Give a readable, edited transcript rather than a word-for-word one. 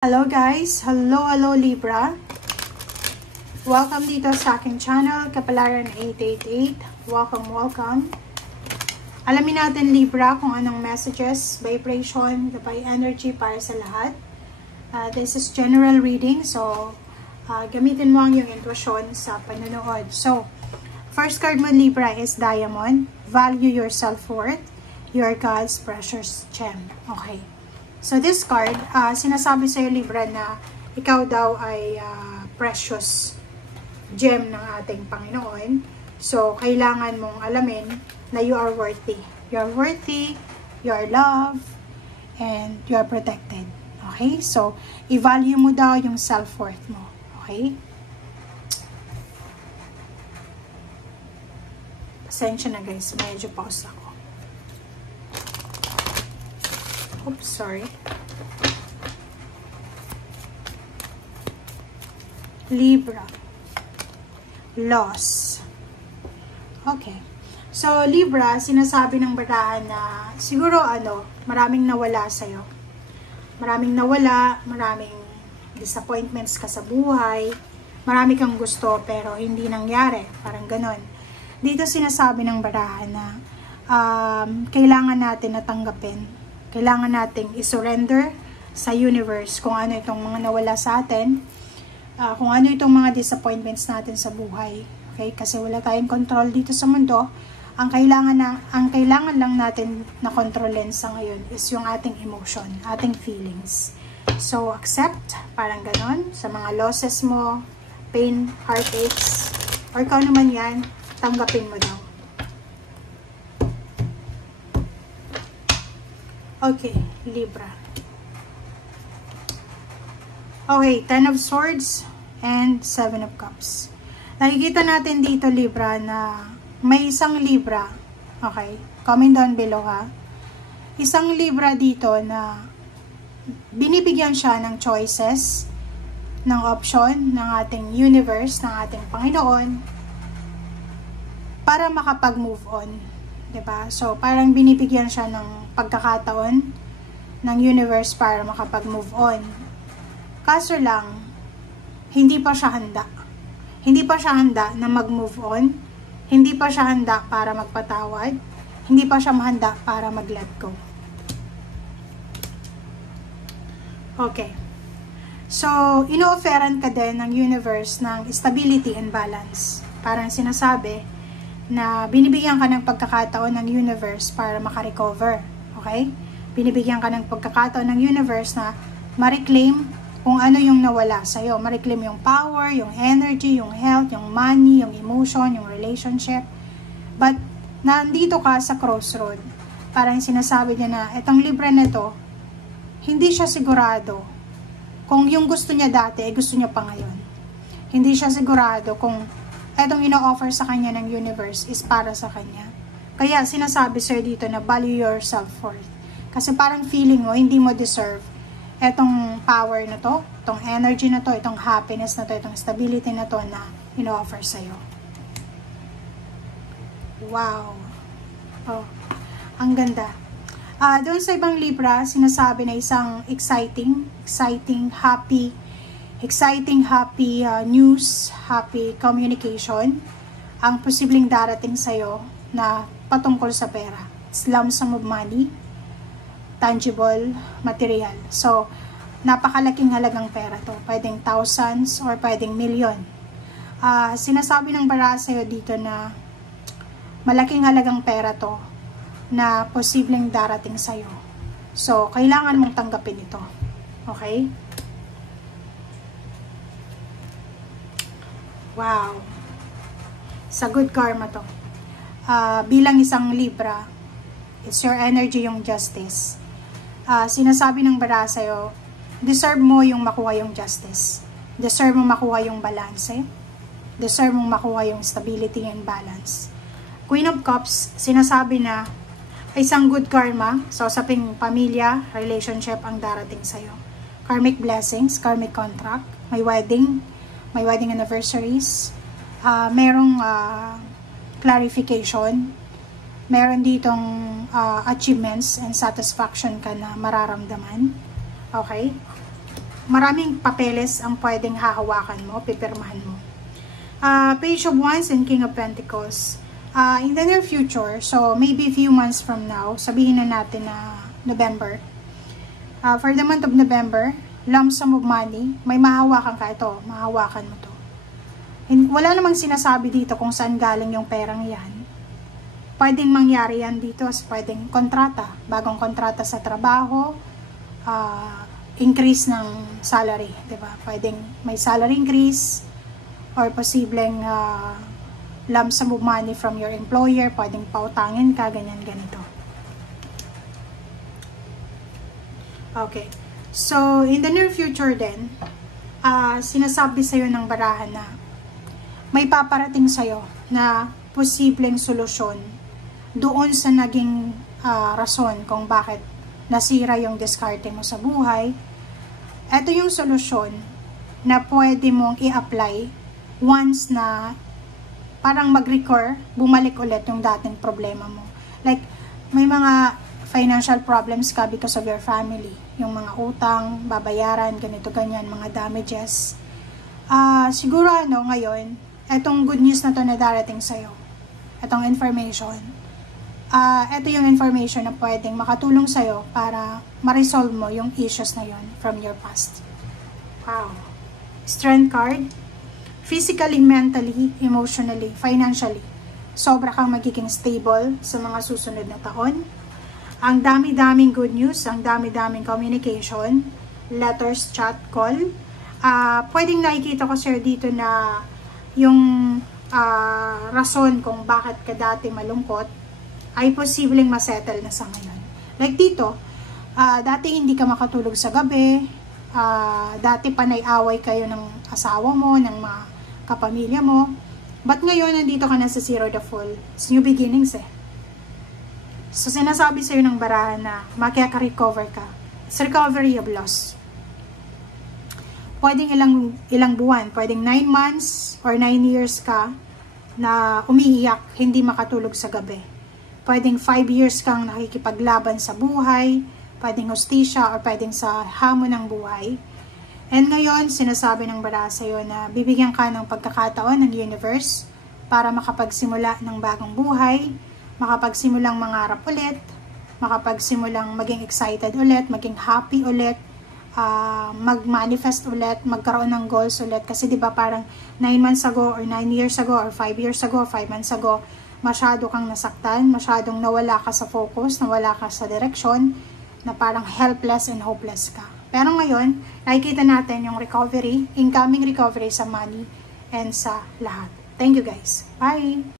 Hello guys! Hello Libra! Welcome dito sa aking channel, Kapalaran 888. Welcome! Alamin natin Libra kung anong messages, vibration, by energy para sa lahat. This is general reading, so gamitin mo ang iyong intuition sa panonood. So, first card mo Libra is Diamond. Value your self-worth. You're God's precious gem. Okay. So this card, sinasabi sa iyo Libra na ikaw daw ay precious gem ng ating Panginoon. So kailangan mong alamin na you are worthy. You are worthy, you are loved, and you are protected. Okay? So i-value mo daw yung self-worth mo. Okay? Pasensya na guys, medyo pause ako. Oops, sorry. Libra. Loss. Okay. So, Libra, sinasabi ng barahan na siguro maraming nawala sa'yo. Maraming nawala, maraming disappointments ka sa buhay, marami kang gusto pero hindi nangyari. Parang ganon. Dito sinasabi ng barahan na kailangan natin natanggapin. Kailangan nating isurrender sa universe kung ano itong mga nawala sa atin, kung ano itong mga disappointments natin sa buhay. Okay? Kasi wala tayong control dito sa mundo. Ang kailangan lang natin na kontrolin sa ngayon is yung ating emotion, ating feelings. So, accept, parang ganon, sa mga losses mo, pain, heartaches, or kung ano man yan, tanggapin mo daw. Okay, Libra. Okay, 10 of Swords and 7 of Cups. Nakikita natin dito, Libra, na may isang Libra. Okay, comment down below ha. Isang Libra dito na binibigyan siya ng choices, ng option, ng ating universe, ng ating Panginoon, para makapag-move on. Diba? So, parang binibigyan siya ng pagkakataon ng universe para makapag-move on. Kaso lang, hindi pa siya handa. Hindi pa siya handa na mag-move on. Hindi pa siya handa para magpatawad. Hindi pa siya mahanda para mag-let go. Okay. So, ino-offeran ka din ng universe ng stability and balance. Parang sinasabi, na binibigyan ka ng pagkakataon ng universe para makarecover. Okay? Binibigyan ka ng pagkakataon ng universe na ma-reclaim kung ano yung nawala sa'yo. Ma-reclaim yung power, yung energy, yung health, yung money, yung emotion, yung relationship. But, nandito ka sa crossroad. Parang sinasabi niya na, etong Libra na to, hindi siya sigurado kung yung gusto niya dati, gusto niya pa ngayon. Hindi siya sigurado kung etong ino-offer sa kanya ng universe is para sa kanya. Kaya sinasabi sir dito na value your self-worth. Kasi parang feeling mo, hindi mo deserve etong power na to, itong energy na to, itong happiness na to, itong stability na to na ino-offer sa'yo. Wow! Oh, ang ganda. Doon sa ibang Libra, sinasabi na isang exciting, happy news, happy communication ang posibleng darating sa'yo na patungkol sa pera. It's lump sum of money, tangible, material. So, napakalaking halagang pera to. Pwedeng thousands or pwedeng million. Sinasabi ng bara sa'yo dito na malaking halagang pera to na posibleng darating sa'yo. So, kailangan mong tanggapin ito. Okay? Wow. Sa good karma to. Bilang isang Libra, it's your energy yung justice. Sinasabi ng bara sa'yo, deserve mo yung makuha yung justice. Deserve mo makuha yung balance. Deserve mo makuha yung stability and balance. Queen of Cups, sinasabi na isang good karma, so usaping pamilya, relationship ang darating sa'yo. Karmic blessings, karmic contract, may wedding anniversaries, merong clarification, meron ditong achievements and satisfaction ka na mararamdaman. Okay? maraming papeles ang pwedeng hahawakan mo, pipirmahan mo. Page of Wands and King of Pentacles. In the near future, so maybe few months from now, sabihin na natin na November. For the month of November, lump sum of money, may mahawakan ka ito, mahawakan mo to. And wala namang sinasabi dito kung saan galing yung perang yan. Pwedeng mangyari yan dito as pwedeng kontrata, bagong kontrata sa trabaho, increase ng salary, diba? Pwedeng may salary increase, or posibleng lump sum of money from your employer, pwedeng pautangin ka, ganyan, ganito. Okay. So, in the near future din, sinasabi sa'yo ng barahan na may paparating sa'yo na posibleng solusyon doon sa naging rason kung bakit nasira yung diskarte mo sa buhay. Ito yung solusyon na pwede mong i-apply once na parang mag-recur, bumalik ulit yung dating problema mo. Like, may mga financial problems ka because of your family. Yung mga utang, babayaran, ganito, ganyan, mga damages. Siguro ngayon, etong good news na to na darating sa'yo, etong information, ito yung information na pwedeng makatulong sa'yo para ma-resolve mo yung issues na yon from your past. Wow. Strength card. Physically, mentally, emotionally, financially, sobra kang magiging stable sa mga susunod na taon. Ang dami-daming good news, ang dami-daming communication, letters, chat, call. Pwedeng nakikita ko, sir, dito na yung rason kung bakit ka dati malungkot ay posibleng masettle na sa ngayon. Like dito, dati hindi ka makatulog sa gabi, dati panay-away kayo ng asawa mo, ng mga kapamilya mo, but ngayon nandito ka na sa zero the full. It's new beginnings eh. So sinasabi sa'yo ng barahan na makaka-recover ka. It's recovery of loss. Pwedeng ilang buwan, pwedeng 9 months or 9 years ka na umiiyak, hindi makatulog sa gabi. Pwedeng 5 years kang nakikipaglaban sa buhay, pwedeng hostisya, or pwedeng sa hamon ng buhay. And ngayon, sinasabi ng baraha sa'yo na bibigyan ka ng pagkakataon ng universe para makapagsimula ng bagong buhay, makapagsimulang mangarap ulit, makapagsimulang maging excited ulit, maging happy ulit, mag-manifest ulit, magkaroon ng goals ulit. Kasi diba parang 9 months ago, or 9 years ago, or 5 years ago, 5 months ago, masyado kang nasaktan, masyadong nawala ka sa focus, nawala ka sa direction, na parang helpless and hopeless ka. Pero ngayon, nakikita natin yung recovery, incoming recovery sa money and sa lahat. Thank you guys. Bye!